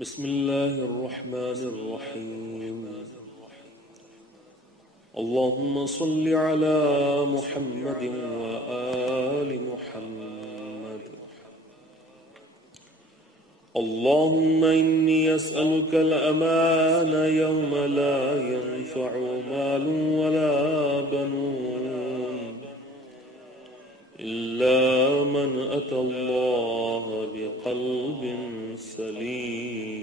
بسم الله الرحمن الرحيم. اللهم صل على محمد وآل محمد. اللهم إني أسألك الأمان يوم لا ينفع مال ولا بنون إلا من أتى الله بقلب سليم.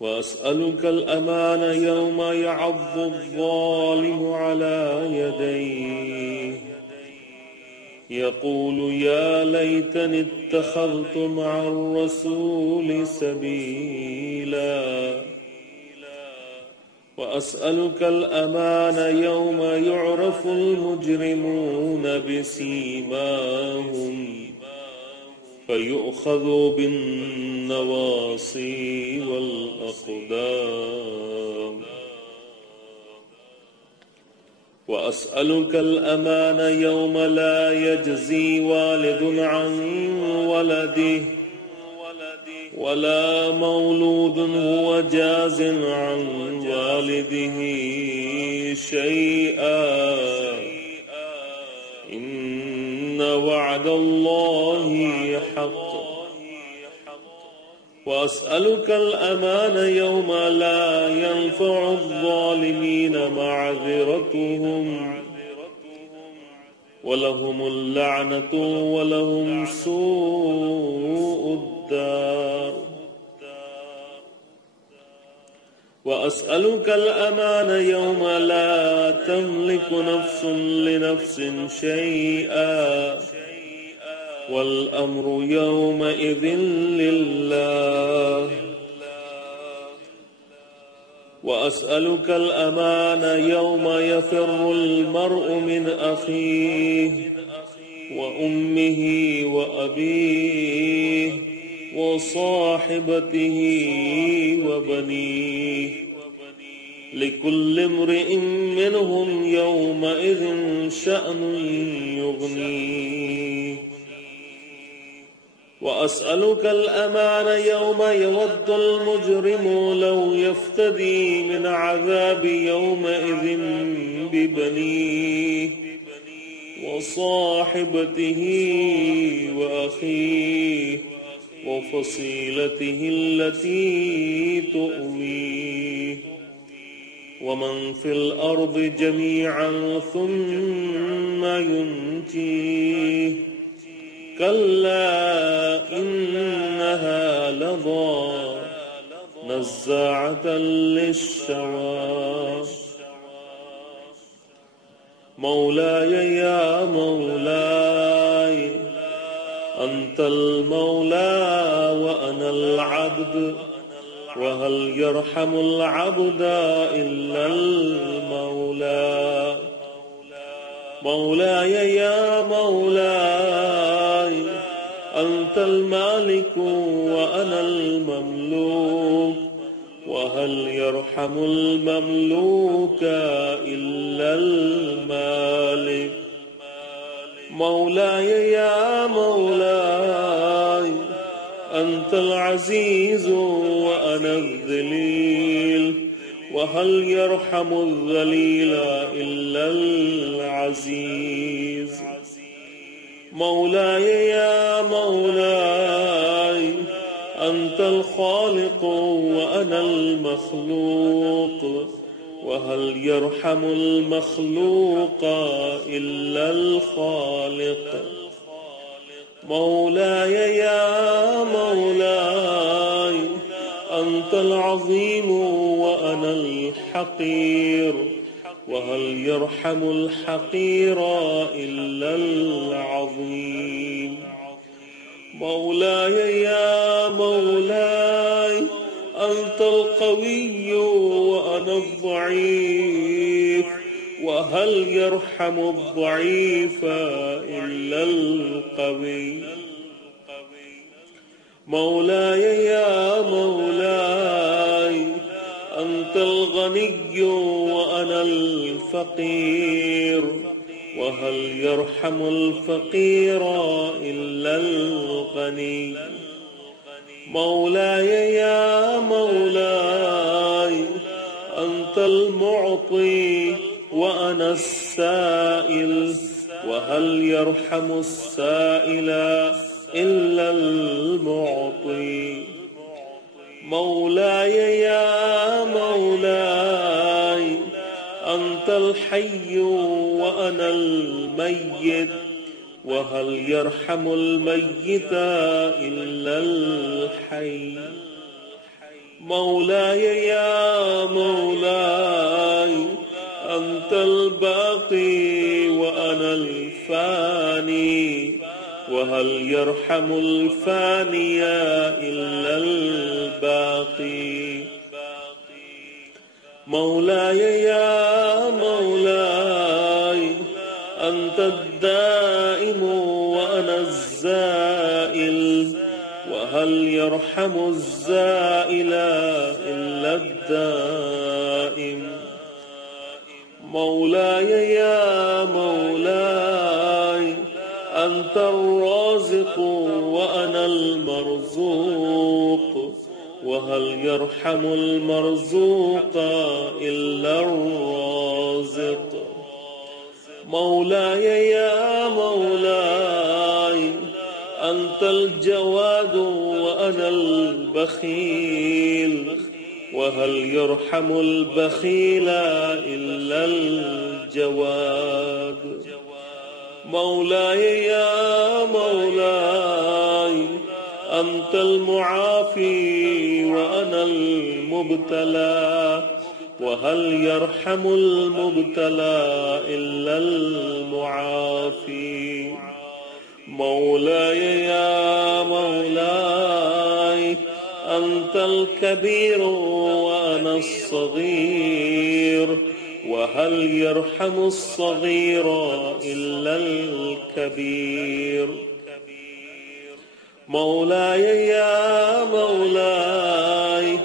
وأسألك الأمان يوم يعض الظالم على يديه يقول يا ليتني اتخذت مع الرسول سبيلا. وأسألك الأمان يوم يعرف المجرمون بسيماهم فيؤخذ بالنواصي والأقدام. وأسألك الأمان يوم لا يجزي والد عن ولده ولا مولود هو جاز عن والده شيئا إن وعد الله حق. وأسألك الأمان يوم لا ينفع الظالمين معذرتهم ولهم اللعنة ولهم سوء الدار. وأسألك الأمان يوم لا تملك نفس لنفس شيئا والأمر يومئذ لله. وأسألك الأمان يوم يفر المرء من أخيه وأمه وأبيه وصاحبته وبنيه لكل امرئ منهم يومئذ شأن يغنيه. وأسألك الأمان يوم يود المجرم لو يفتدي من عذاب يومئذ ببنيه وصاحبته وأخيه وفصيلته التي تؤويه ومن في الأرض جميعا ثم ينجيه. كلا إنها لظى نزاعة للشوى. مولاي يا مولاي أنت المولى وأنا العبد وهل يرحم العبد إلا المولى. مولاي يا مولاي أنت المالك وأنا المملوك وهل يرحم المملوك إلا المالك. مولاي يا مولاي أنت العزيز وأنا الذليل وهل يرحم الذليل إلا العزيز. مولاي يا مولاي أنت الخالق وأنا المخلوق وهل يرحم المخلوق إلا الخالق. مولاي يا مولاي أنت العظيم وأنا الحقير وهل يرحم الحقير إلا العظيم. مولاي يا مولاي أنت القوي وأنا الضعيف وهل يرحم الضعيف إلا القوي. مولاي يا مولاي أنت الغني وأنا الفقير وهل يرحم الفقير إلا الغني. مولاي يا مولاي أنت المعطي وأنا السائل، وهل يرحم السائل إلا المعطي. مولاي يا مولاي أنت الحي وأنا الميت، وهل يرحم الميت إلا الحي. مولاي يا مولاي أنت الباقي وأنا الفاني، وهل يرحم الفاني إلا الباقي. مولاي يا مولاي أنت الدائم وأنا الزائل، وهل يرحم الزائل إلا الدائم. مولاي يا مولاي أنت الرازق وأنا المرزوق، وهل يرحم المرزوق إلا الرازق. مولاي يا مولاي أنت الجواد وأنا البخيل، وهل يرحم البخيل إلا الجواد. مولاي يا مولاي أنت المعافي وأنا المبتلى، وهل يرحم المبتلى إلا المعافي. مولاي يا مولاي أنت الكبير وأنا الصغير، وهل يرحم الصغير إلا الكبير. مولاي يا مولاي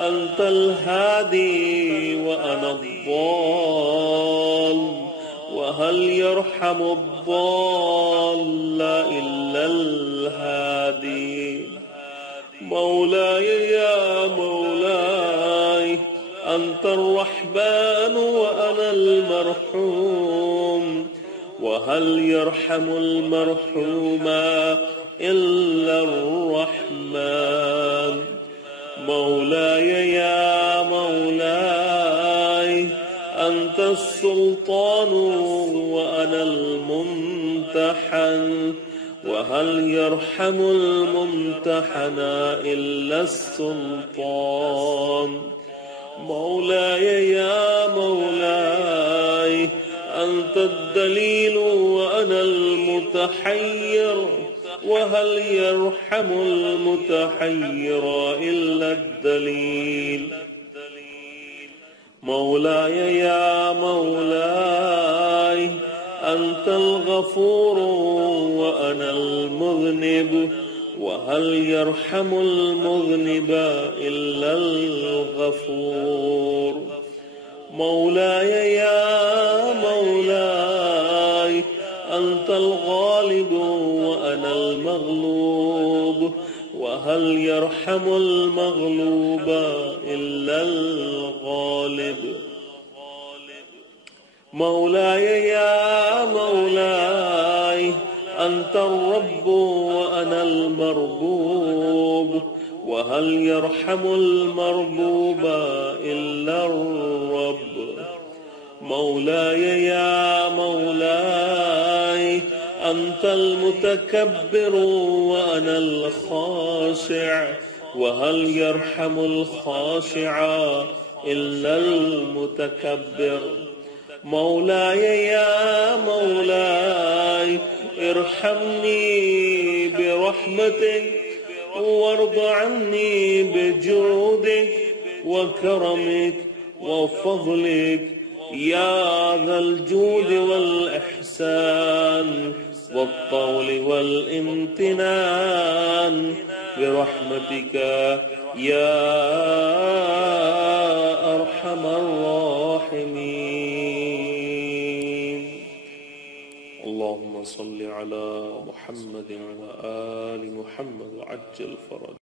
أنت الهادي وأنا الضال، وهل يرحم الضال إلا الهادي. مولاي يا مولاي أنت الرحمن وأنا المرحوم، وهل يرحم المرحوم إلا الرحمن. مولاي يا مولاي أنت السلطان وأنا الممتحن، وهل يرحم الممتحن إلا السلطان. مولاي يا مولاي أنت الدليل وأنا المتحير، وهل يرحم المتحير إلا الدليل. مولاي يا مولاي أنت الغفور وأنا المذنب، وهل يرحم المذنب إلا الغفور. مولاي يا مولاي أنت الغالب وأنا المغلوب، وهل يرحم المغلوب إلا الغالب. مولاي يا مولاي أنت الرب وأنا المربوب، وهل يرحم المربوب إلا الرب. مولاي يا مولاي أنت المتكبر وأنا الخاشع، وهل يرحم الخاشع إلا المتكبر. مولاي يا مولاي ارحمني برحمتك، وارض عني بجودك وكرمك وفضلك يا ذا الجود والإحسان والطول والامتنان، برحمتك يا أرحم الراحمين. اللهم صل على محمد وآل محمد وعجل فرج